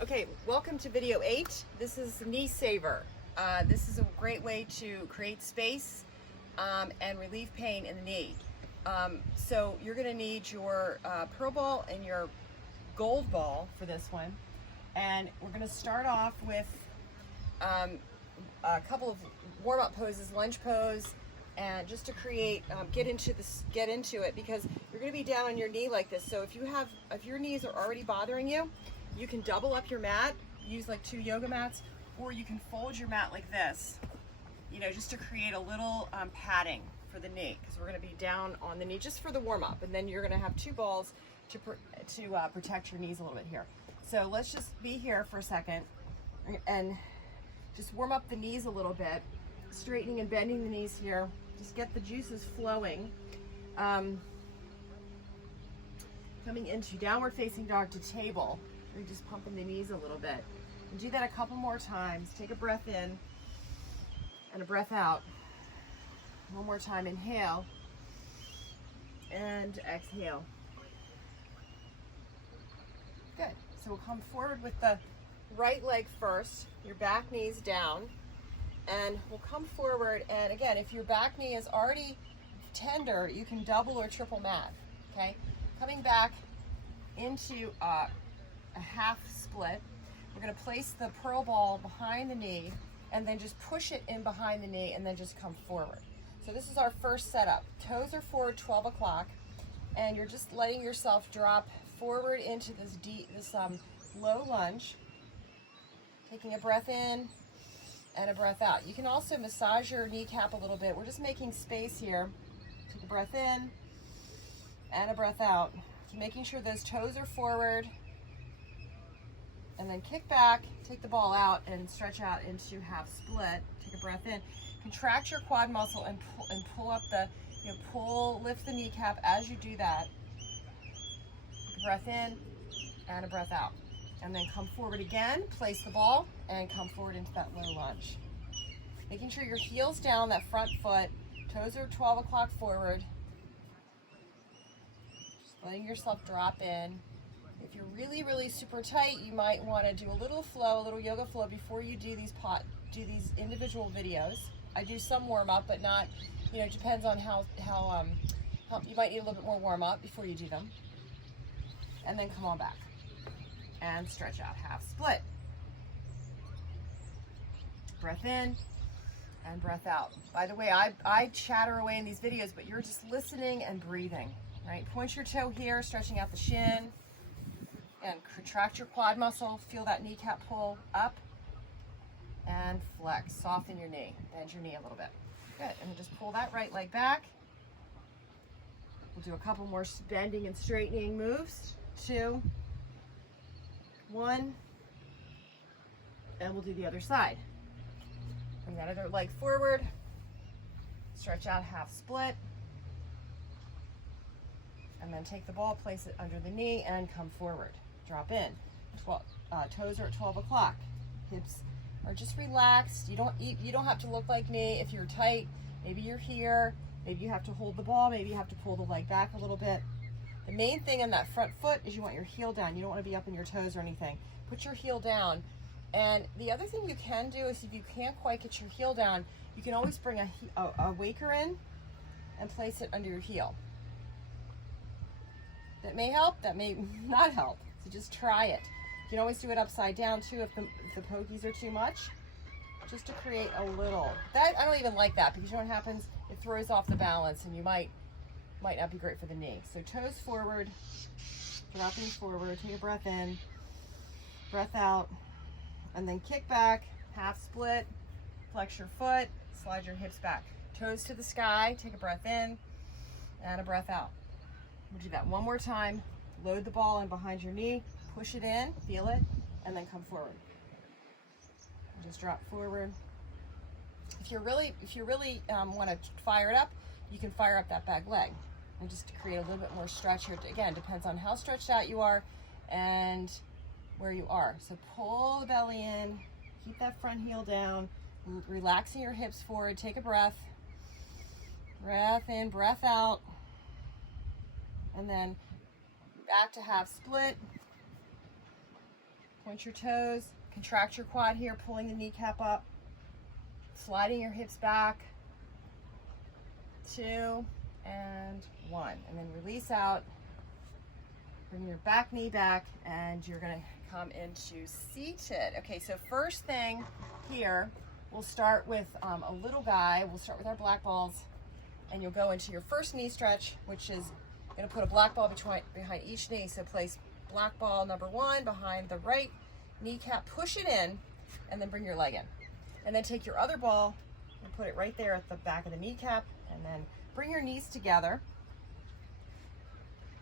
Okay, welcome to video 8. This is Knee Saver. This is a great way to create space and relieve pain in the knee. So you're going to need your pearl ball and your gold ball for this one. And we're going to start off with a couple of warm-up poses, lunge pose, and just to create, get into it, because you're going to be down on your knee like this. So if your knees are already bothering you, you can double up your mat, use like 2 yoga mats, or you can fold your mat like this, just to create a little padding for the knee, because we're going to be down on the knee just for the warm-up, and then you're going to have 2 balls to protect your knees a little bit here. So let's just be here for a second and just warm up the knees a little bit, straightening and bending the knees here. Just get the juices flowing. Coming into downward facing dog to table. We're just pumping the knees a little bit. And do that a couple more times. Take a breath in and a breath out. One more time, inhale and exhale. Good. So we'll come forward with the right leg first, your back knee's down, and we'll come forward. And again, if your back knee is already tender, you can double or triple mat. Okay, coming back into a half split. We're going to place the pearl ball behind the knee and then just push it in behind the knee and then just come forward. So this is our first setup. Toes are forward 12 o'clock, and you're just letting yourself drop forward into this low lunge, taking a breath in and a breath out. You can also massage your kneecap a little bit. We're just making space here. Take a breath in and a breath out. Keep making sure those toes are forward, and then kick back, take the ball out and stretch out into half split. Take a breath in, contract your quad muscle and pull up lift the kneecap as you do that. Take a breath in and a breath out. And then come forward again, place the ball, and come forward into that low lunge. Making sure your heel's down, that front foot, toes are 12 o'clock forward. Just letting yourself drop in. If you're really, really super tight, you might want to do a little flow, a little yoga flow before you do these individual videos. I do some warm up, but not, it depends on how you might need a little bit more warm up before you do them. And then come on back and stretch out, half split. Breath in and breath out. By the way, I chatter away in these videos, but you're just listening and breathing, right? Point your toe here, stretching out the shin, and contract your quad muscle. Feel that kneecap pull up and flex. Soften your knee. Bend your knee a little bit. Good. And just pull that right leg back. We'll do a couple more bending and straightening moves. 2, 1, and we'll do the other side. Bring that other leg forward. Stretch out, half split. And then take the ball, place it under the knee, and come forward. Drop in. Toes are at 12 o'clock. Hips are just relaxed. You don't have to look like me. If you're tight, maybe you're here. Maybe you have to hold the ball. Maybe you have to pull the leg back a little bit. The main thing on that front foot is you want your heel down. You don't want to be up in your toes or anything. Put your heel down. And the other thing you can do is, if you can't quite get your heel down, you can always bring a waker in and place it under your heel. That may help, that may not help. So just try it. You can always do it upside down too if the pokies are too much, just to create a little. That I don't even like that, because you know what happens? It throws off the balance, and you might not be great for the knee. So toes forward, dropping forward, take a breath in, breath out, and then kick back, half split, flex your foot, slide your hips back. Toes to the sky, take a breath in, and a breath out. We'll do that one more time. Load the ball in behind your knee, push it in, feel it, and then come forward. And just drop forward. If you really want to fire it up, you can fire up that back leg, and just to create a little bit more stretch here. Again, depends on how stretched out you are and where you are. So pull the belly in, keep that front heel down, relaxing your hips forward. Take a breath. Breath in, breath out. And then back to half split. Point your toes, contract your quad here, pulling the kneecap up, sliding your hips back. 2 and 1. And then release out. Bring your back knee back, and you're gonna come into seated. Okay, so first thing here, we'll start with a little guy. We'll start with our black balls, and you'll go into your first knee stretch, which is gonna put a black ball behind each knee. So place black ball number 1 behind the right kneecap, push it in, and then bring your leg in. And then take your other ball and put it right there at the back of the kneecap, and then bring your knees together.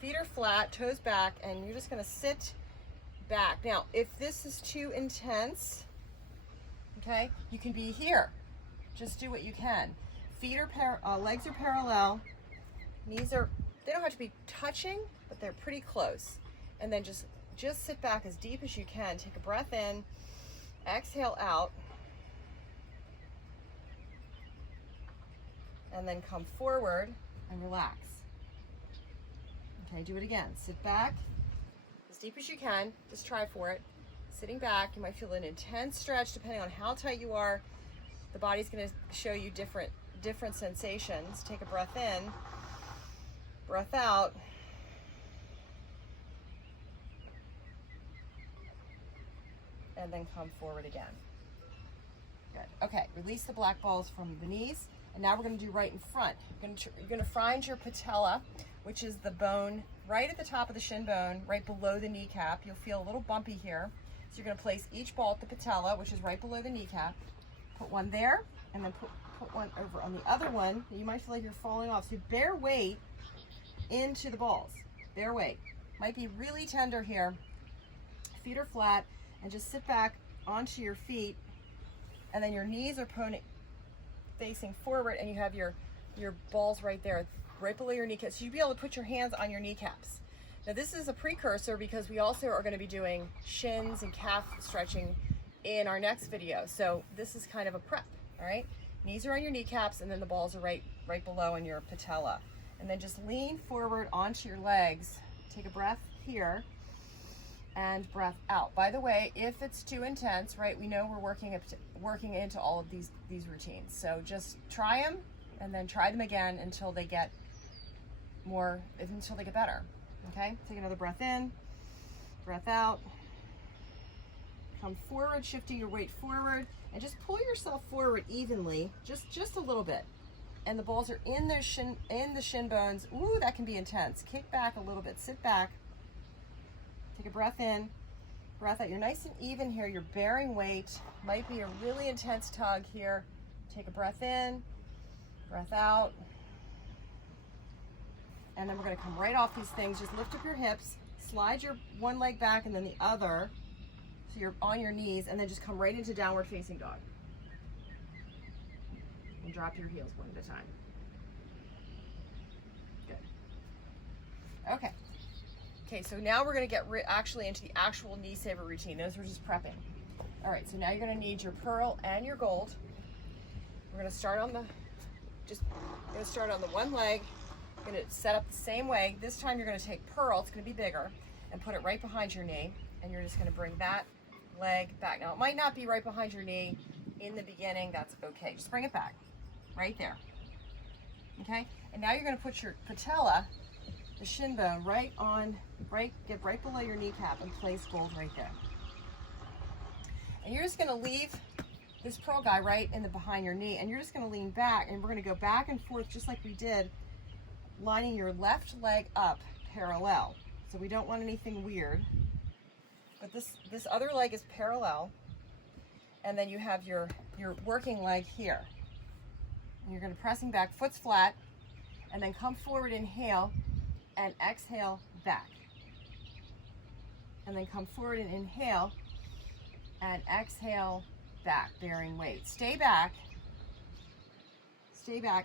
Feet are flat, toes back, and you're just gonna sit back. Now, if this is too intense, okay, you can be here. Just do what you can. Feet are legs are parallel. Knees are, they don't have to be touching, but they're pretty close. And then just sit back as deep as you can. Take a breath in, exhale out, and then come forward and relax. Okay, do it again. Sit back as deep as you can. Just try for it. Sitting back, you might feel an intense stretch depending on how tight you are. The body's going to show you different sensations. Take a breath in, breath out. And then come forward again. Good. Okay, release the black balls from the knees. And now we're going to do right in front. You're going to find your patella, which is the bone right at the top of the shin bone, right below the kneecap. You'll feel a little bumpy here. So you're going to place each ball at the patella, which is right below the kneecap. Put one there, and then put one over on the other one. You might feel like you're falling off. So bear weight into the balls. Bear weight. Might be really tender here. Feet are flat, and just sit back onto your feet, and then your knees are facing forward, and you have your balls right there, right below your kneecaps. So you'll be able to put your hands on your kneecaps. Now this is a precursor because we also are going to be doing shins and calf stretching in our next video. So this is kind of a prep, all right? Knees are on your kneecaps, and then the balls are right below on your patella. And then just lean forward onto your legs. Take a breath here and breath out. By the way, if it's too intense, right, we know we're working into all of these routines. So just try them, and then try them again until they get better. Okay, take another breath in, breath out. Come forward, shifting your weight forward, and just pull yourself forward evenly, just a little bit. And the balls are in the shin bones. Ooh, that can be intense. Kick back a little bit, sit back. Take a breath in, breath out. You're nice and even here. You're bearing weight. Might be a really intense tug here. Take a breath in, breath out. And then we're going to come right off these things. Just lift up your hips, slide your one leg back and then the other. So you're on your knees, and then just come right into downward facing dog. And drop your heels one at a time. Good. Okay. Okay, so now we're going to get actually into the actual knee saver routine. Those were just prepping. All right, so now you're going to need your pearl and your gold. We're going to start on the one leg. You're going to set up the same way. This time you're going to take pearl, it's going to be bigger, and put it right behind your knee. And you're just going to bring that leg back. Now, it might not be right behind your knee in the beginning. That's okay. Just bring it back right there. Okay? And now you're going to put your patella, the shin bone, get right below your kneecap and place gold right there. And you're just going to leave this pearl guy right in the behind your knee, and you're just going to lean back, and we're going to go back and forth just like we did, lining your left leg up parallel. So we don't want anything weird. But this other leg is parallel, and then you have your working leg here. And you're going to pressing back, foot's flat, and then come forward, inhale, and exhale back. And then come forward and inhale, and exhale back, bearing weight. Stay back,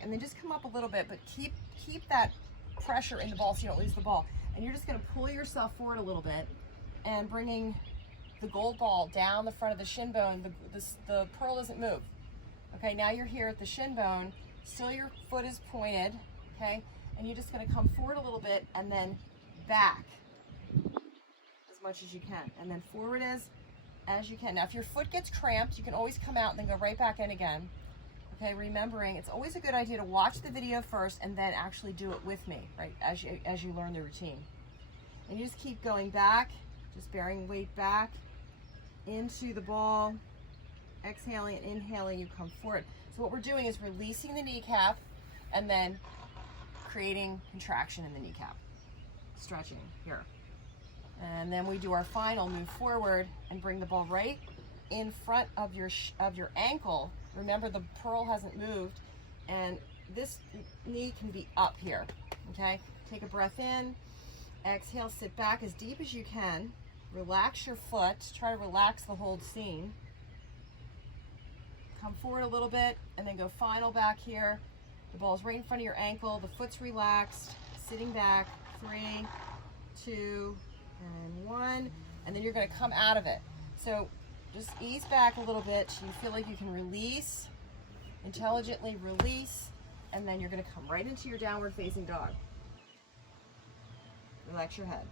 and then just come up a little bit, but keep that pressure in the ball so you don't lose the ball. And you're just going to pull yourself forward a little bit, and bringing the gold ball down the front of the shin bone. The pearl doesn't move. Okay, now you're here at the shin bone. Still your foot is pointed, okay? And you're just gonna come forward a little bit and then back as much as you can. And then forward is as you can. Now, if your foot gets cramped, you can always come out and then go right back in again. Okay, remembering it's always a good idea to watch the video first and then actually do it with me, right, as you learn the routine. And you just keep going back, just bearing weight back into the ball, exhaling and inhaling, you come forward. So what we're doing is releasing the kneecap and then creating contraction in the kneecap, stretching here. And then we do our final move forward and bring the ball right in front of your ankle. Remember, the pearl hasn't moved, and this knee can be up here, okay? Take a breath in, exhale, sit back as deep as you can, relax your foot, try to relax the whole scene. Come forward a little bit, and then go final back here. The ball's right in front of your ankle, the foot's relaxed, sitting back, 3, 2, and 1, and then you're gonna come out of it. So just ease back a little bit so you feel like you can release, intelligently release, and then you're gonna come right into your downward facing dog. Relax your head.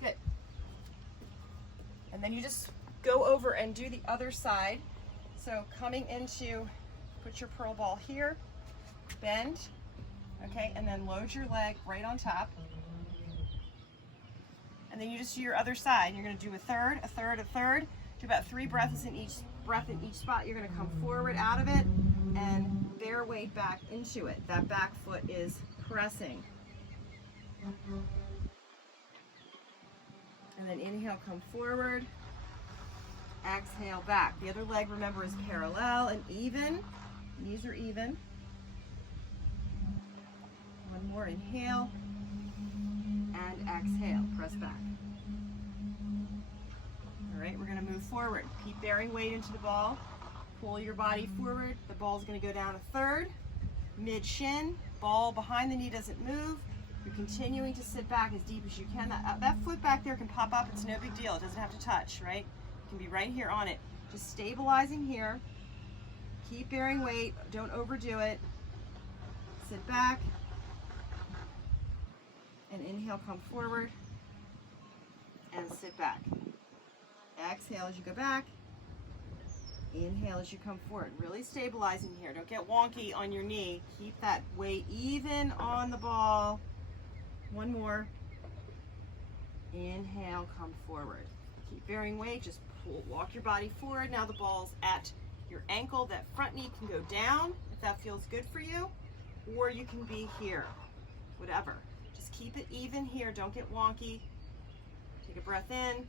Good. And then you just go over and do the other side. So coming into, put your pearl ball here, bend, okay, and then load your leg right on top. And then you just do your other side. You're gonna do a third, a third, a third. Do about 3 breaths in each spot. You're gonna come forward out of it and bear weight back into it. That back foot is pressing. And then inhale, come forward. Exhale, back. The other leg, remember, is parallel and even. Knees are even. One more, inhale. And exhale, press back. All right, we're gonna move forward. Keep bearing weight into the ball. Pull your body forward. The ball's gonna go down a third, mid shin. Ball behind the knee doesn't move. You're continuing to sit back as deep as you can. That foot back there can pop up, it's no big deal. It doesn't have to touch, right? It can be right here on it. Just stabilizing here. Keep bearing weight, don't overdo it. Sit back. And inhale, come forward. And sit back. Exhale as you go back. Inhale as you come forward. Really stabilizing here. Don't get wonky on your knee. Keep that weight even on the ball. One more. Inhale, come forward. Keep bearing weight. Just walk your body forward. Now the ball's at your ankle. That front knee can go down if that feels good for you. Or you can be here. Whatever. Just keep it even here. Don't get wonky. Take a breath in.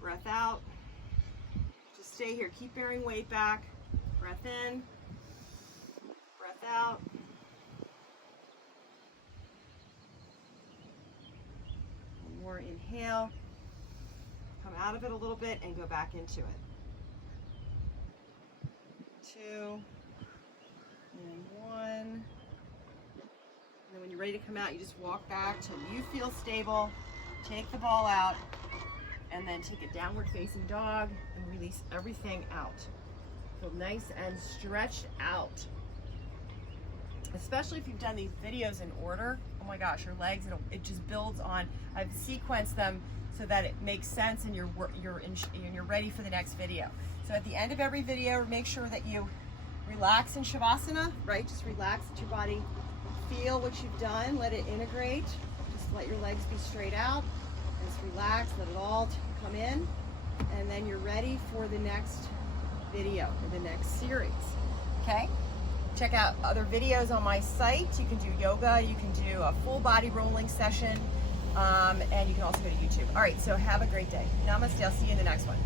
Breath out. Just stay here. Keep bearing weight back. Breath in. Breath out. One more inhale. Come out of it a little bit and go back into it. 2 and 1. And then when you're ready to come out, you just walk back till you feel stable. Take the ball out. And then take a downward facing dog and release everything out. Feel nice and stretched out. Especially if you've done these videos in order. Oh my gosh, your legs, it just builds on. I've sequenced them so that it makes sense and you're ready for the next video. So at the end of every video, make sure that you relax in Shavasana, right? Just relax, let your body feel what you've done, let it integrate. Just let your legs be straight out. Just relax, let it all come in, and then you're ready for the next video, or the next series, okay? Check out other videos on my site. You can do yoga, you can do a full body rolling session, and you can also go to YouTube. All right, so have a great day. Namaste, I'll see you in the next one.